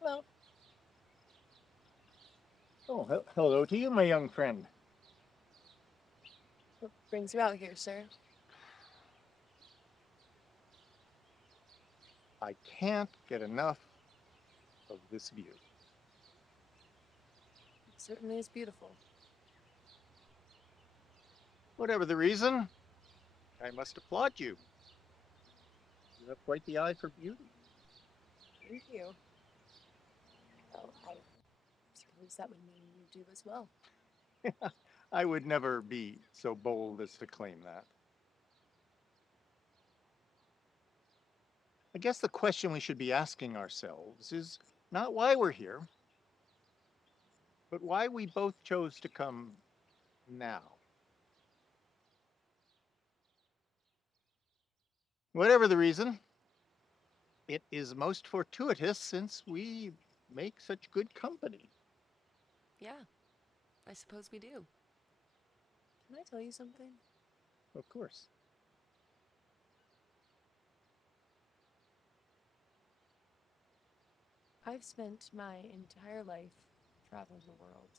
Well, Oh, hello to you, my young friend. what brings you out here, sir? I can't get enough of this view. It certainly is beautiful. Whatever the reason, I must applaud you. You have quite the eye for beauty. Thank you. Well, I suppose that would mean you do as well. I would never be so bold as to claim that. I guess the question we should be asking ourselves is not why we're here, but why we both chose to come now. Whatever the reason, it is most fortuitous since we make such good company. Yeah, I suppose we do. Can I tell you something? Of course. I've spent my entire life traveling the world.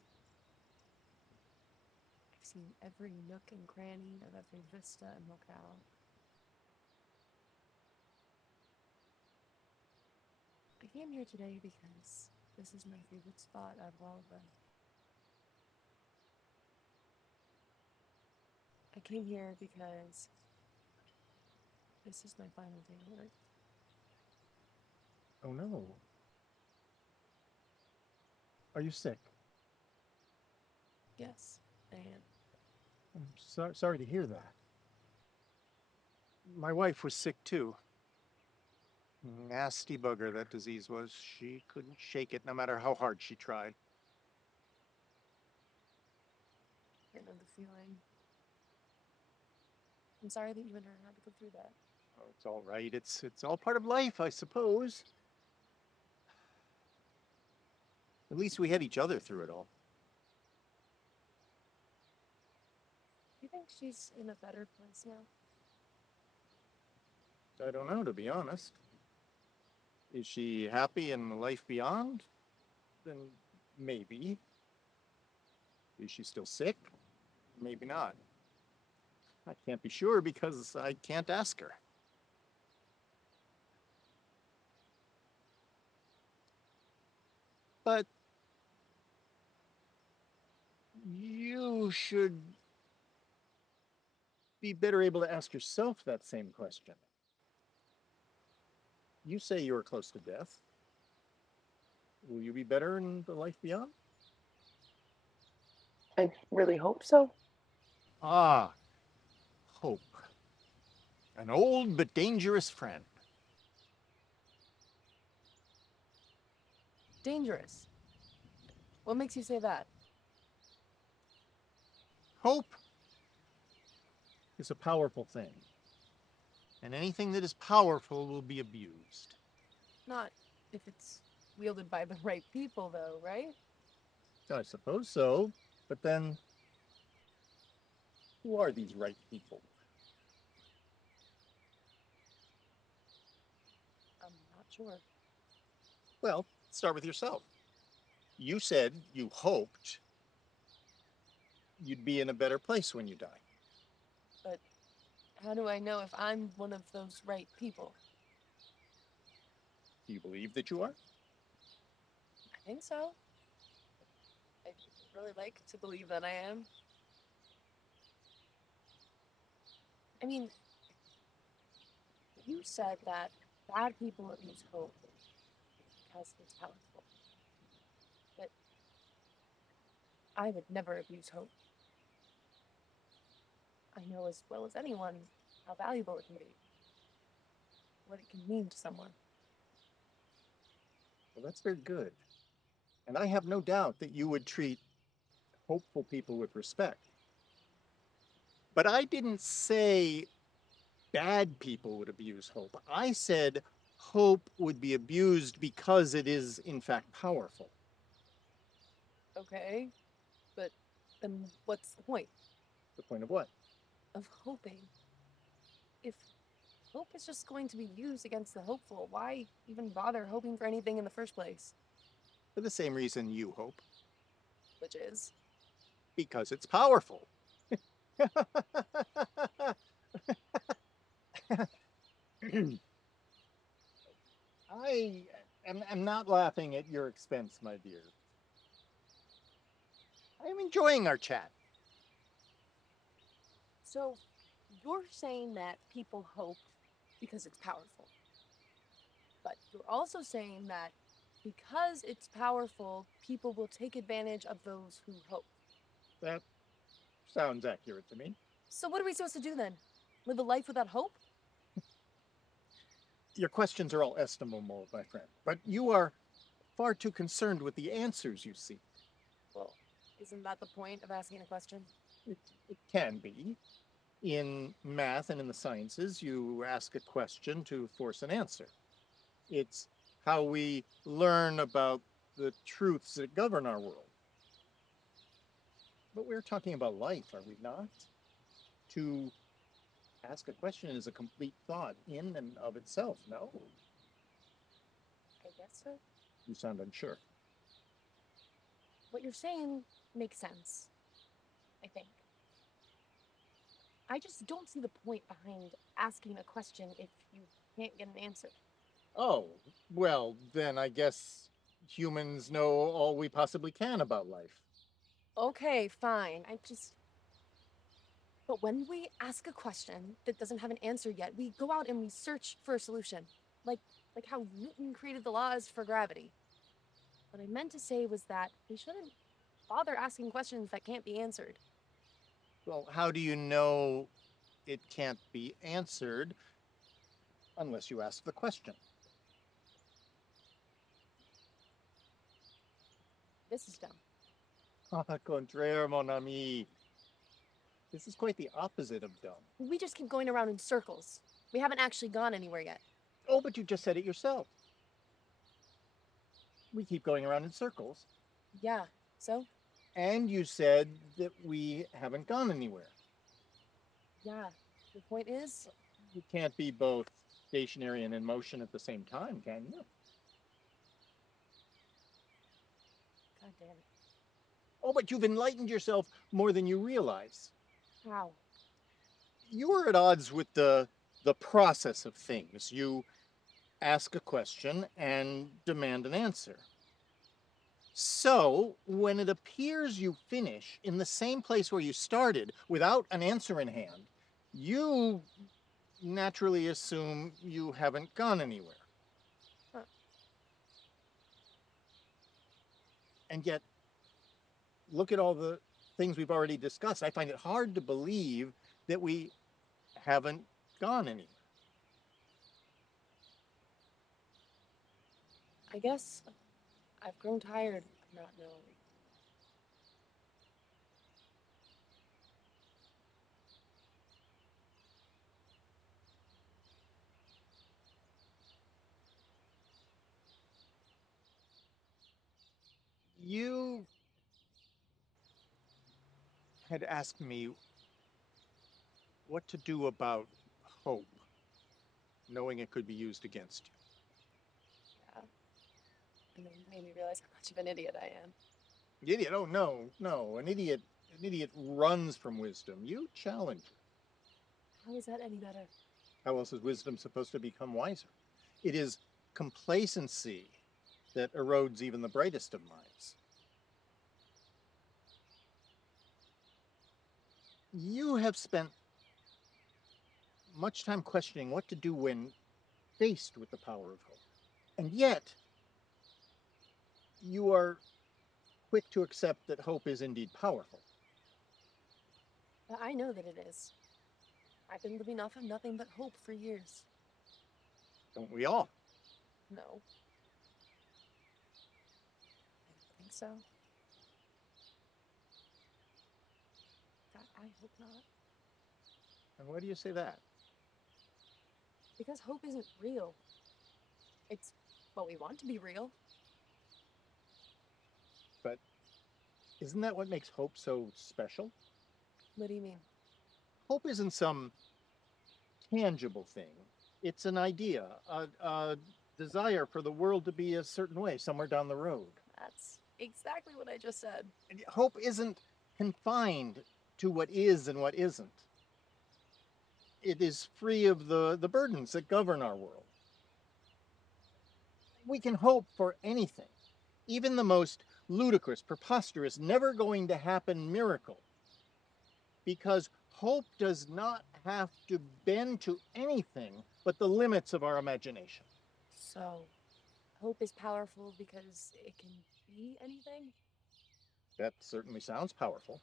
I've seen every nook and cranny of every vista and locale. I came here today because this is my favorite spot out of all of them. I came here because this is my final day on Earth. Oh no. Are you sick? Yes, I am. I'm sorry to hear that. My wife was sick too. Nasty bugger that disease was. She couldn't shake it no matter how hard she tried. I know the feeling. I'm sorry that you and her had to go through that. Oh, it's all right. It's all part of life, I suppose. At least we had each other through it all. Do you think she's in a better place now? I don't know, to be honest. Is she happy in the life beyond? Then maybe. Is she still sick? Maybe not. I can't be sure because I can't ask her. But you should be better able to ask yourself that same question. You say you were close to death. Will you be better in the life beyond? I really hope so. Ah, hope. An old but dangerous friend. Dangerous. What makes you say that? Hope is a powerful thing. And anything that is powerful will be abused. Not if it's wielded by the right people, though, right? I suppose so. But then, who are these right people? I'm not sure. Well, start with yourself. You said you hoped you'd be in a better place when you die. But how do I know if I'm one of those right people? Do you believe that you are? I think so. I'd really like to believe that I am. I mean, you said that bad people abuse hope because it's powerful. But I would never abuse hope. I know as well as anyone how valuable it can be, what it can mean to someone. Well, that's very good. And I have no doubt that you would treat hopeful people with respect. But I didn't say bad people would abuse hope. I said hope would be abused because it is, in fact, powerful. Okay, but then what's the point The point of what? of hoping? If hope is just going to be used against the hopeful, why even bother hoping for anything in the first place? For the same reason you hope. Which is, Because it's powerful. I'm not laughing at your expense, my dear. I am enjoying our chat. so you're saying that people hope because it's powerful. But you're also saying that because it's powerful, people will take advantage of those who hope. That sounds accurate to me. So what are we supposed to do then? Live a life without hope? Your questions are all estimable, my friend, but you are far too concerned with the answers you seek. Well, isn't that the point of asking a question? It can be. In math and in the sciences, you ask a question to force an answer. It's how we learn about the truths that govern our world. But we're talking about life, are we not? To ask a question is a complete thought in and of itself, no? I guess so. You sound unsure. What you're saying makes sense, I think. I just don't see the point behind asking a question if you can't get an answer. Oh, well, then I guess humans know all we possibly can about life. Okay, fine. But when we ask a question that doesn't have an answer yet, we go out and we search for a solution. Like how Newton created the laws for gravity. What I meant to say was that we shouldn't bother asking questions that can't be answered. Well, how do you know it can't be answered unless you ask the question? This is dumb. Ah, contraire, mon ami. This is quite the opposite of dumb. We just keep going around in circles. We haven't actually gone anywhere yet. Oh, but you just said it yourself. We keep going around in circles. Yeah, so? And you said that we haven't gone anywhere. Yeah, the point is, You can't be both stationary and in motion at the same time, can you? God damn it. Oh, but you've enlightened yourself more than you realize. How? You are at odds with the process of things. You ask a question and demand an answer. So, when it appears you finish in the same place where you started without an answer in hand, you naturally assume you haven't gone anywhere. Huh. And yet, look at all the things we've already discussed. I find it hard to believe that we haven't gone anywhere. I guess I've grown tired of not knowing. You had asked me what to do about hope, knowing it could be used against you. Yeah. And then you made me realize how much of an idiot I am. Idiot? Oh no. An idiot runs from wisdom. You challenge it. How is that any better? How else is wisdom supposed to become wiser? It is complacency that erodes even the brightest of minds. You have spent much time questioning what to do when faced with the power of hope. And yet, you are quick to accept that hope is indeed powerful. But I know that it is. I've been living off of nothing but hope for years. Don't we all? No. I don't think so. I hope not. And why do you say that? Because hope isn't real. It's what we want to be real. But isn't that what makes hope so special? What do you mean? Hope isn't some tangible thing. It's an idea, a desire for the world to be a certain way somewhere down the road. That's exactly what I just said. And hope isn't confined to what is and what isn't. It is free of the burdens that govern our world. We can hope for anything, even the most ludicrous, preposterous, never going to happen miracle, because hope does not have to bend to anything but the limits of our imagination. So, hope is powerful because it can be anything? That certainly sounds powerful.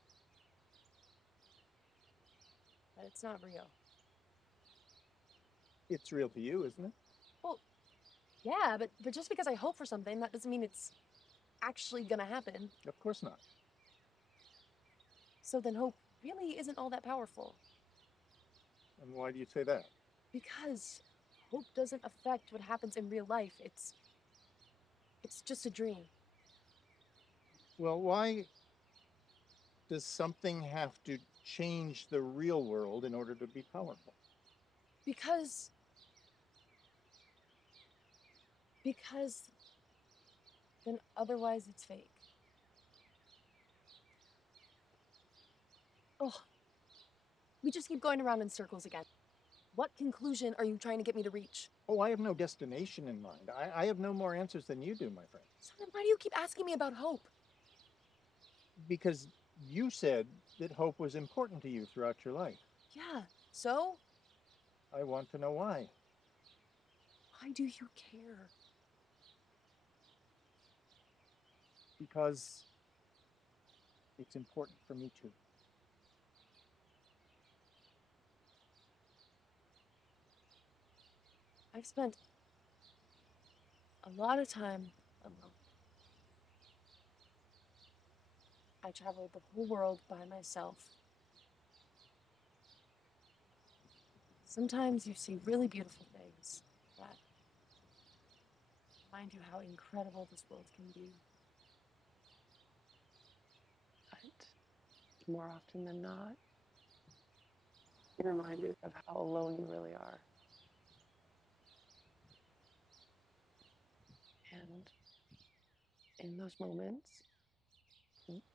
But it's not real. It's real to you, isn't it? Well, yeah, but just because I hope for something, that doesn't mean it's actually gonna happen. Of course not. So then hope really isn't all that powerful. And why do you say that? Because hope doesn't affect what happens in real life. It's just a dream. Well, why does something have to change the real world in order to be powerful? Because then otherwise it's fake. Oh, we just keep going around in circles again. What conclusion are you trying to get me to reach? Oh, I have no destination in mind. I have no more answers than you do, my friend. So then why do you keep asking me about hope? Because you said that hope was important to you throughout your life. Yeah, so? I want to know why. Why do you care? Because it's important for me too. I've spent a lot of time alone. I traveled the whole world by myself. Sometimes you see really beautiful things that remind you how incredible this world can be. But more often than not, you're reminded of how alone you really are. And in those moments,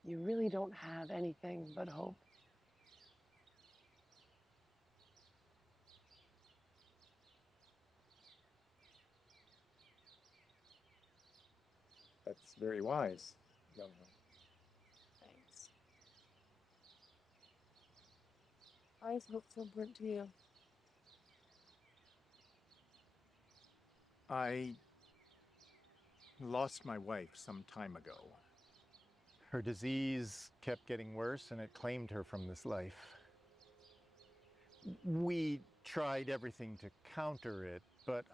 you really don't have anything but hope. That's very wise, young one. Thanks. Why is hope so important to you? I lost my wife some time ago. Her disease kept getting worse and it claimed her from this life. We tried everything to counter it, but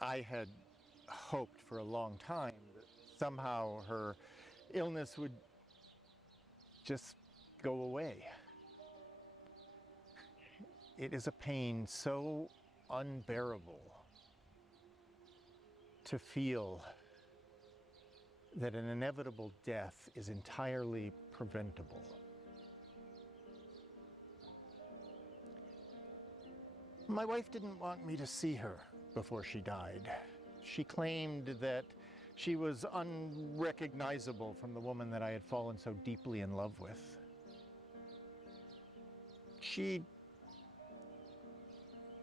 I had hoped for a long time that somehow her illness would just go away. It is a pain so unbearable to feel that an inevitable death is entirely preventable. My wife didn't want me to see her before she died. She claimed that she was unrecognizable from the woman that I had fallen so deeply in love with. She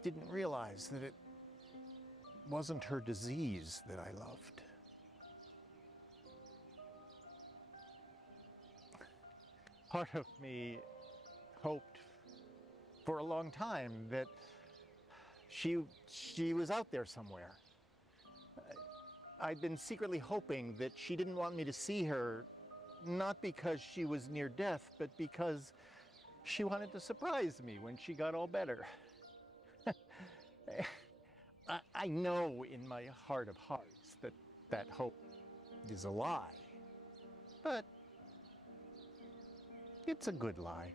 didn't realize that it wasn't her disease that I loved. Part of me hoped for a long time that she was out there somewhere. I'd been secretly hoping that she didn't want me to see her, not because she was near death, but because she wanted to surprise me when she got all better. I know in my heart of hearts that that hope is a lie, but it's a good lie.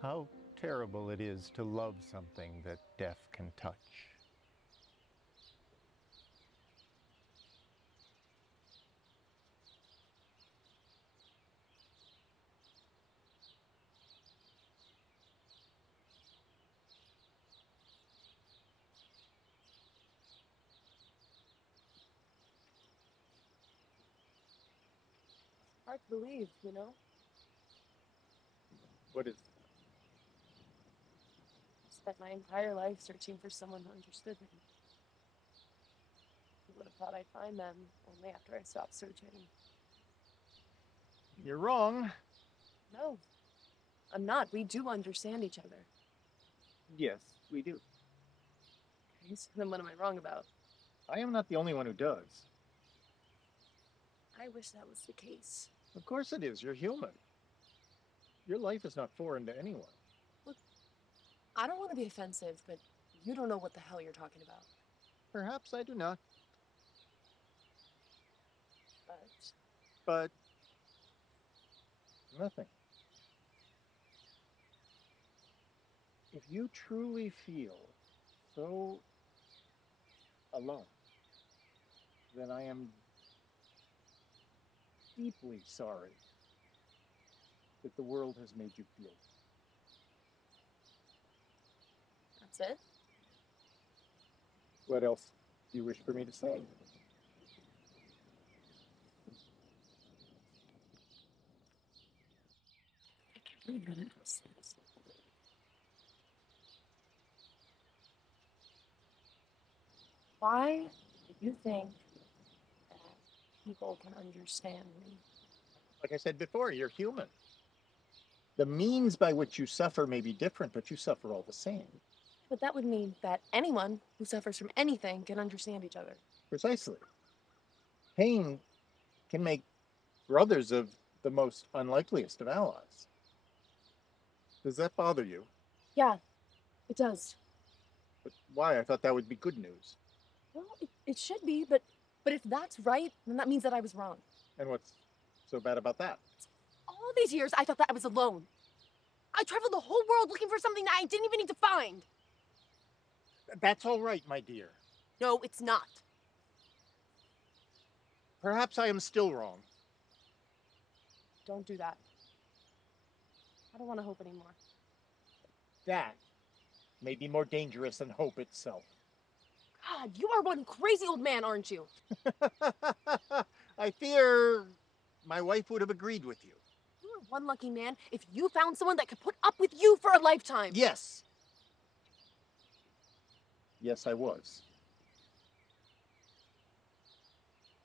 How terrible it is to love something that death can touch. Hard to believe, you know? What is? Spent my entire life searching for someone who understood me. I would have thought I'd find them only after I stopped searching. You're wrong. No, I'm not. We do understand each other. Yes, we do. Okay, so then what am I wrong about? I am not the only one who does. I wish that was the case. Of course it is. You're human. Your life is not foreign to anyone. Look, I don't want to be offensive, but you don't know what the hell you're talking about. Perhaps I do not. But But nothing. If you truly feel so alone, then I am deeply sorry that the world has made you feel. that's it? What else do you wish for me to say? I can't believe this. Why do you think that people can understand me? Like I said before, you're human. The means by which you suffer may be different, but you suffer all the same. But that would mean that anyone who suffers from anything can understand each other. Precisely. Pain can make brothers of the most unlikeliest of allies. Does that bother you? Yeah, it does. But why? I thought that would be good news. Well, it should be, but if that's right, then that means that I was wrong. And what's so bad about that? All these years, I thought that I was alone. I traveled the whole world looking for something that I didn't even need to find. That's all right, my dear. No, it's not. Perhaps I am still wrong. Don't do that. I don't want to hope anymore. That may be more dangerous than hope itself. God, you are one crazy old man, aren't you? I fear my wife would have agreed with you. You are one lucky man if you found someone that could put up with you for a lifetime. Yes. Yes, I was.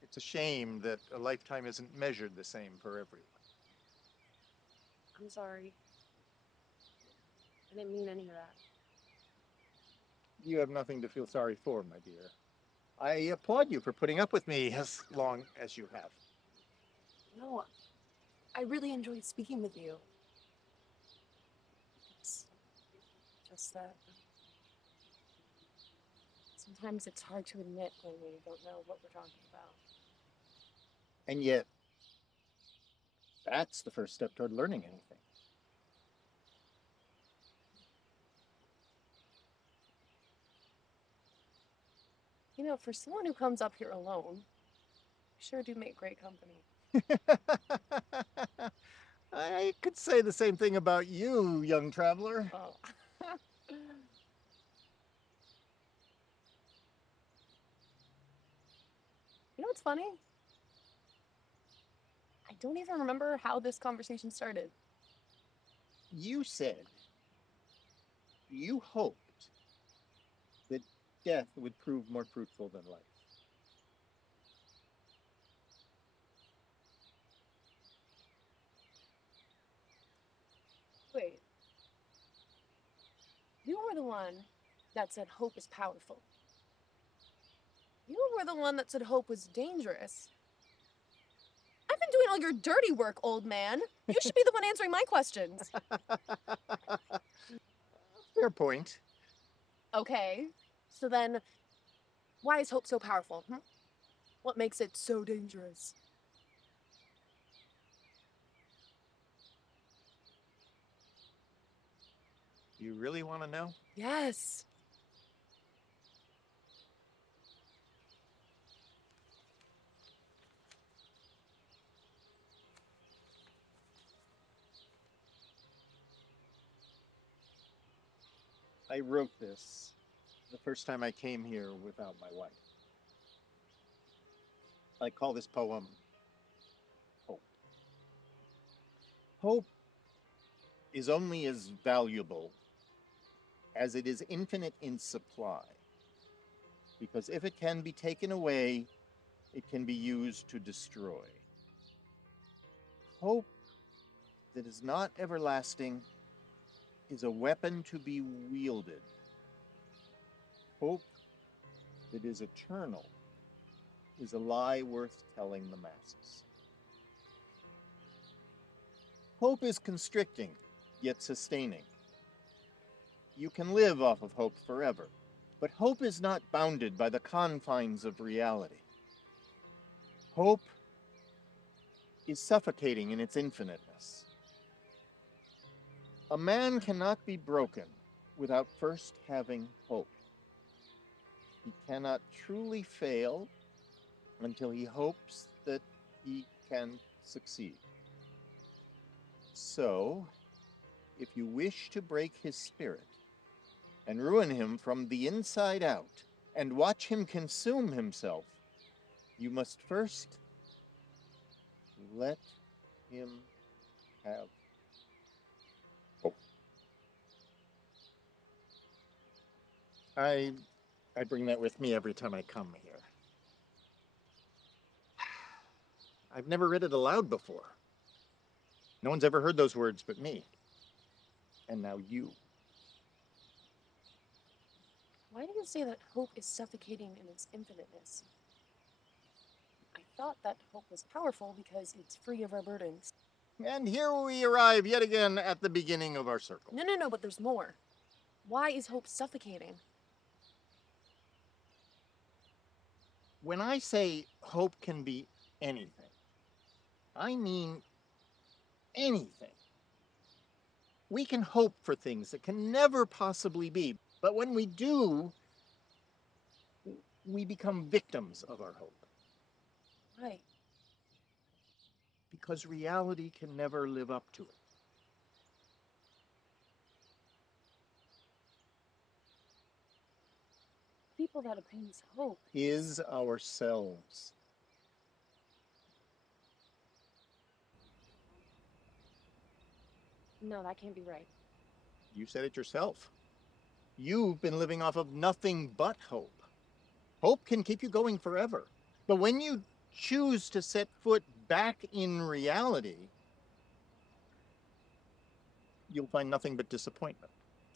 It's a shame that a lifetime isn't measured the same for everyone. I'm sorry. I didn't mean any of that. You have nothing to feel sorry for, my dear. I applaud you for putting up with me as long as you have. No, I really enjoyed speaking with you. It's just that sometimes it's hard to admit when we don't know what we're talking about. And yet, that's the first step toward learning anything. You know, for someone who comes up here alone, you sure do make great company. I could say the same thing about you, young traveler. Oh. You know what's funny? I don't even remember how this conversation started. You said you hoped that death would prove more fruitful than life. Wait. You were the one that said hope is powerful. You were the one that said hope was dangerous. I've been doing all your dirty work, old man. You should be the one answering my questions. Fair point. Okay, so then, why is hope so powerful? What makes it so dangerous? You really want to know? Yes. I wrote this the first time I came here without my wife. I call this poem Hope. Hope is only as valuable as it is infinite in supply, because if it can be taken away, it can be used to destroy. Hope that is not everlasting is a weapon to be wielded. Hope that is eternal is a lie worth telling the masses. Hope is constricting, yet sustaining. You can live off of hope forever, but hope is not bounded by the confines of reality. Hope is suffocating in its infiniteness. A man cannot be broken without first having hope. He cannot truly fail until he hopes that he can succeed. So, if you wish to break his spirit and ruin him from the inside out and watch him consume himself, you must first let him have hope. I bring that with me every time I come here. I've never read it aloud before. No one's ever heard those words but me. And now you. Why do you say that hope is suffocating in its infiniteness? I thought that hope was powerful because it's free of our burdens. And here we arrive yet again at the beginning of our circle. No, but there's more. Why is hope suffocating? When I say hope can be anything, I mean anything. We can hope for things that can never possibly be, but when we do, we become victims of our hope. Right. Because reality can never live up to it. People that abuse hope Is ourselves. No, that can't be right. You said it yourself. You've been living off of nothing but hope. Hope can keep you going forever. But when you choose to set foot back in reality, you'll find nothing but disappointment.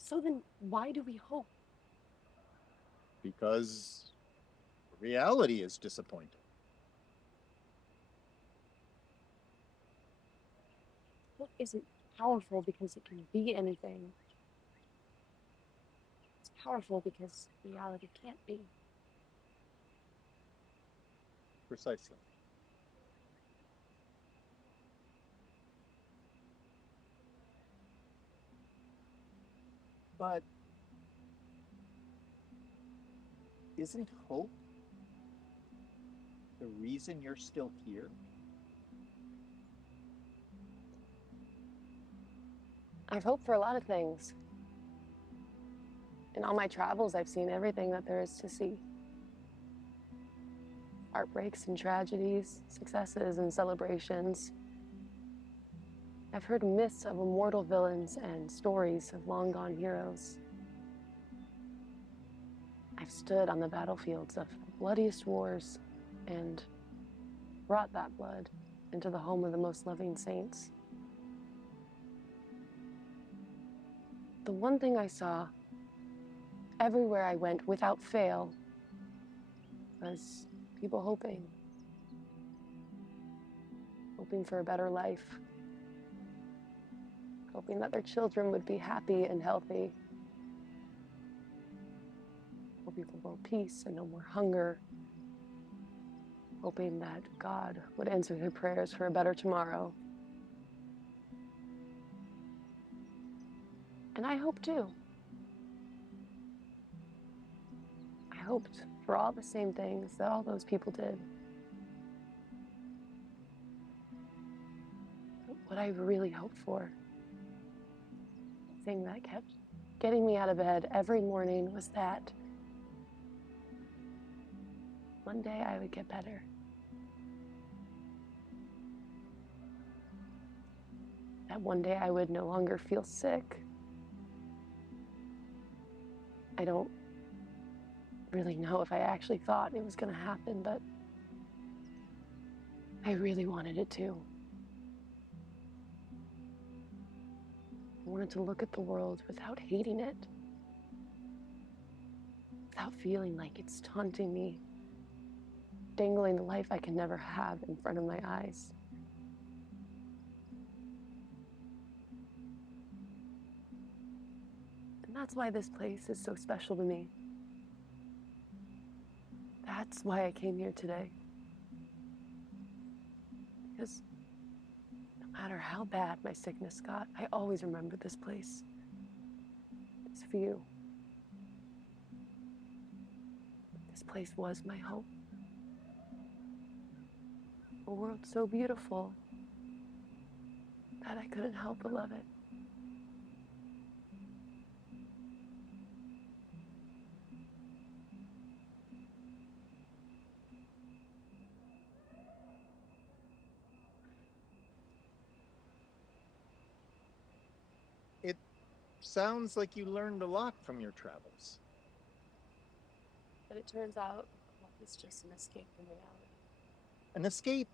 So then why do we hope? Because reality is disappointing. Hope isn't powerful because it can be anything. It's powerful because reality can't be. Precisely. But isn't hope the reason you're still here? I've hoped for a lot of things. In all my travels, I've seen everything that there is to see. Heartbreaks and tragedies, successes and celebrations. I've heard myths of immortal villains and stories of long-gone heroes. I've stood on the battlefields of bloodiest wars and brought that blood into the home of the most loving saints. The one thing I saw everywhere I went without fail was people hoping for a better life, hoping that their children would be happy and healthy, hoping for world peace and no more hunger, hoping that God would answer their prayers for a better tomorrow. And I hope too. I hoped for all the same things that all those people did. But what I really hoped for, the thing that kept getting me out of bed every morning, was that one day I would get better. That one day I would no longer feel sick. I don't really know if I actually thought it was going to happen, but I really wanted it to. I wanted to look at the world without hating it, without feeling like it's taunting me, dangling the life I can never have in front of my eyes. And that's why this place is so special to me. That's why I came here today. Because no matter how bad my sickness got, I always remembered this place. This view. This place was my hope. A world so beautiful that I couldn't help but love it. It sounds like you learned a lot from your travels. But it turns out it's just an escape from reality. An escape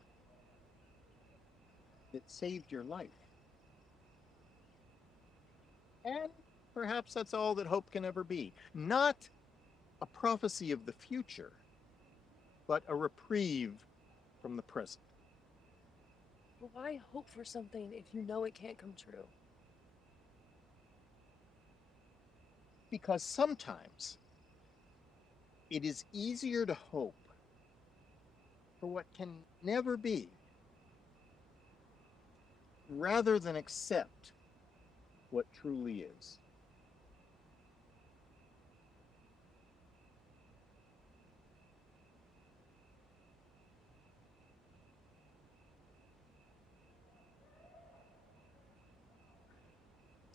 that saved your life. And perhaps that's all that hope can ever be. Not a prophecy of the future, but a reprieve from the present. But why hope for something if you know it can't come true? Because sometimes it is easier to hope for what can never be rather than accept what truly is.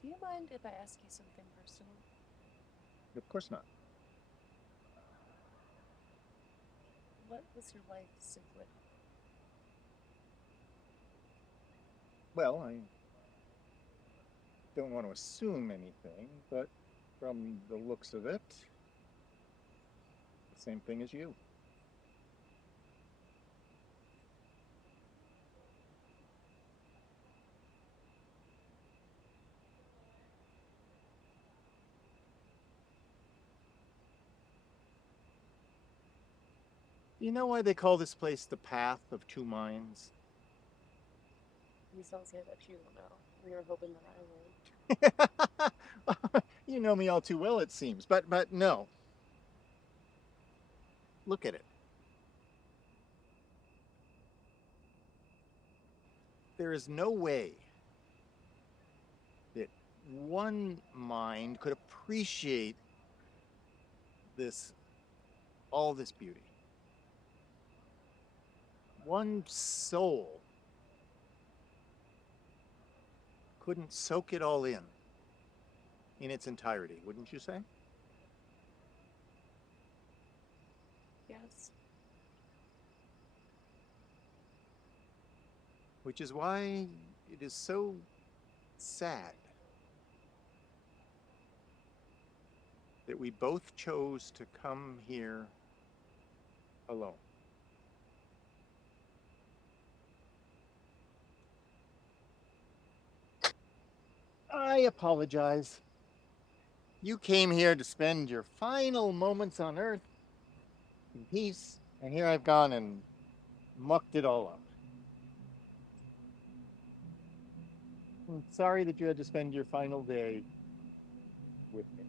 Do you mind if I ask you something personal? Of course not. What was your life sick with? Well, I don't want to assume anything, but from the looks of it, the same thing as you. You know why they call this place the Path of Two Minds? Please don't say that you don't know. We were hoping that I would. You know me all too well, it seems. But no. Look at it. There is no way that one mind could appreciate all this beauty. One soul couldn't soak it all in its entirety, wouldn't you say? Yes. Which is why it is so sad that we both chose to come here alone. I apologize. You came here to spend your final moments on Earth in peace, and here I've gone and mucked it all up. I'm sorry that you had to spend your final day with me.